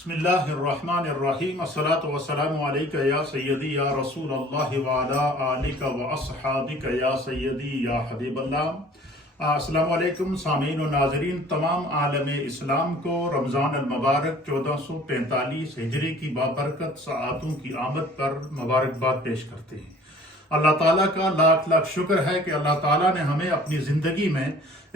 بسم اللہ الرحمن الرحیم الصلاۃ والسلام علیک یا سیدی یا رسول اللہ وعلی آلک واصحابک یا سیدی یا حبیب اللہ۔ السلام علیکم سامعین و ناظرین، تمام عالم اسلام کو رمضان المبارک 1445 ہجری کی بابرکت ساعتوں کی آمد پر مبارکباد پیش کرتے ہیں۔ اللہ تعالیٰ کا لاکھ لاکھ شکر ہے کہ اللہ تعالیٰ نے ہمیں اپنی زندگی میں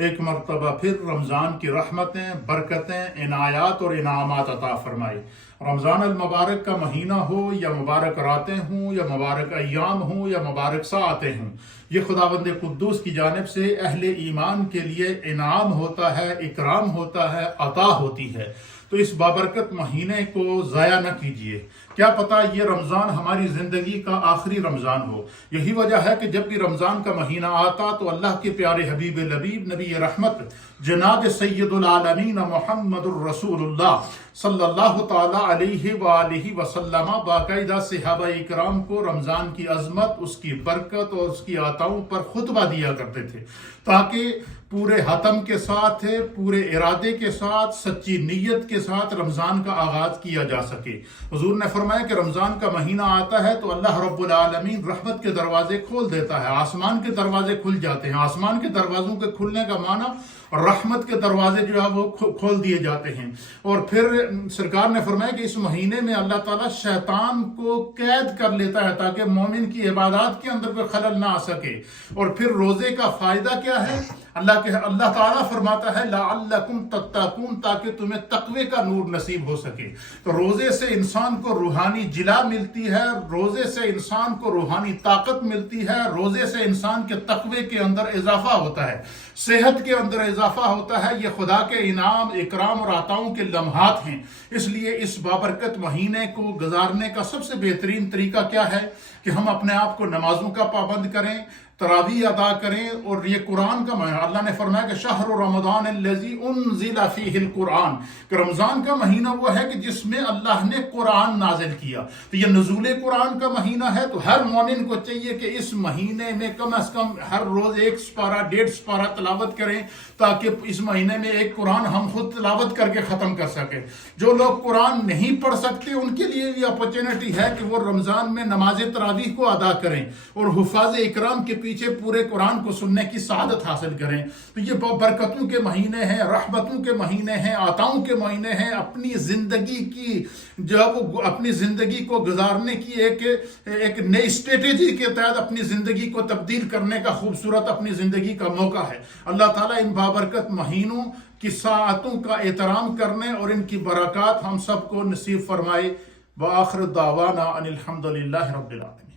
ایک مرتبہ پھر رمضان کی رحمتیں، برکتیں، عنایات اور انعامات عطا فرمائی۔ رمضان المبارک کا مہینہ ہو یا مبارک راتیں ہوں یا مبارک ایام ہوں یا مبارک ساعتیں ہوں، یہ خداوند قدوس کی جانب سے اہل ایمان کے لیے انعام ہوتا ہے، اکرام ہوتا ہے، عطا ہوتی ہے۔ تو اس بابرکت مہینے کو ضائع نہ کیجیے، کیا پتہ یہ رمضان ہماری زندگی کا آخری رمضان ہو۔ یہی وجہ ہے کہ جب بھی رمضان کا مہینہ آتا تو اللہ کے پیارے حبیب لبیب نبی رحمت جناب سید العالمین محمد الرسول اللہ صلی اللہ تعالی علیہ وآلہ وسلم باقاعدہ صحابہ اکرام کو رمضان کی عظمت، اس کی برکت اور اس کی عطاؤں پر خطبہ دیا کرتے تھے، تاکہ پورے حتم کے ساتھ، پورے ارادے کے ساتھ، سچی نیت کے ساتھ رمضان کا آغاز کیا جا سکے۔ حضور نے فرمایا کہ رمضان کا مہینہ آتا ہے تو اللہ رب العالمین رحمت کے دروازے کھول دیتا ہے، آسمان کے دروازے کھل جاتے ہیں۔ آسمان کے دروازوں کے کھلنے کا معنی رحمت کے دروازے جو ہے وہ کھول دیے جاتے ہیں۔ اور پھر سرکار نے فرمایا کہ اس مہینے میں اللہ تعالیٰ شیطان کو قید کر لیتا ہے تاکہ مومن کی عبادات کے اندر کوئی خلل نہ آ سکے۔ اور پھر روزے کا فائدہ کیا ہے؟ اللہ تعالیٰ فرماتا ہے لعلکم تتقون، تاکہ تمہیں تقوی کا نور نصیب ہو سکے۔ تو روزے سے انسان کو روحانی جلا ملتی ہے، روزے سے انسان کو روحانی طاقت ملتی ہے، روزے سے انسان کے تقوی کے اندر اضافہ ہوتا ہے، صحت کے اندر اضافہ ہوتا ہے۔ یہ خدا کے انعام، اکرام اور عطاؤں کے لمحات ہیں۔ اس لیے اس بابرکت مہینے کو گزارنے کا سب سے بہترین طریقہ کیا ہے کہ ہم اپنے آپ کو نمازوں کا پابند کریں، تراویح ادا کریں، اور یہ قرآن کا مہینہ، اللہ نے فرمایا کہ شہر رمضان الذی انزل فیہ القرآن، کہ رمضان کا مہینہ وہ ہے کہ جس میں اللہ نے قرآن نازل کیا۔ تو یہ نزول قرآن کا مہینہ ہے، تو ہر مومن کو چاہیے کہ اس مہینے میں کم از کم ہر روز 1 سپارہ 1.5 سپارہ تلاوت کریں، تاکہ اس مہینے میں ایک قرآن ہم خود تلاوت کر کے ختم کر سکیں۔ جو لوگ قرآن نہیں پڑھ سکتے ان کے لیے یہ اپرچونٹی ہے کہ وہ رمضان میں نماز تراویح کو ادا کریں اور حفاظ اکرام کے پیچھے پورے قرآن کو سننے کی سعادت حاصل کریں۔ تو یہ برکتوں کے مہینے ہیں، رحمتوں کے مہینے ہیں، عطاؤں کے مہینے ہیں۔ اپنی زندگی کی اپنی زندگی کو گزارنے کی ایک نئی اسٹریٹجی کے تحت اپنی زندگی کو تبدیل کرنے کا خوبصورت اپنی زندگی کا موقع ہے۔ اللہ تعالیٰ ان بابرکت مہینوں کی ساعتوں کا احترام کرنے اور ان کی برکات ہم سب کو نصیب فرمائے۔ وآخر دعوانا ان الحمد للہ رب العالمین۔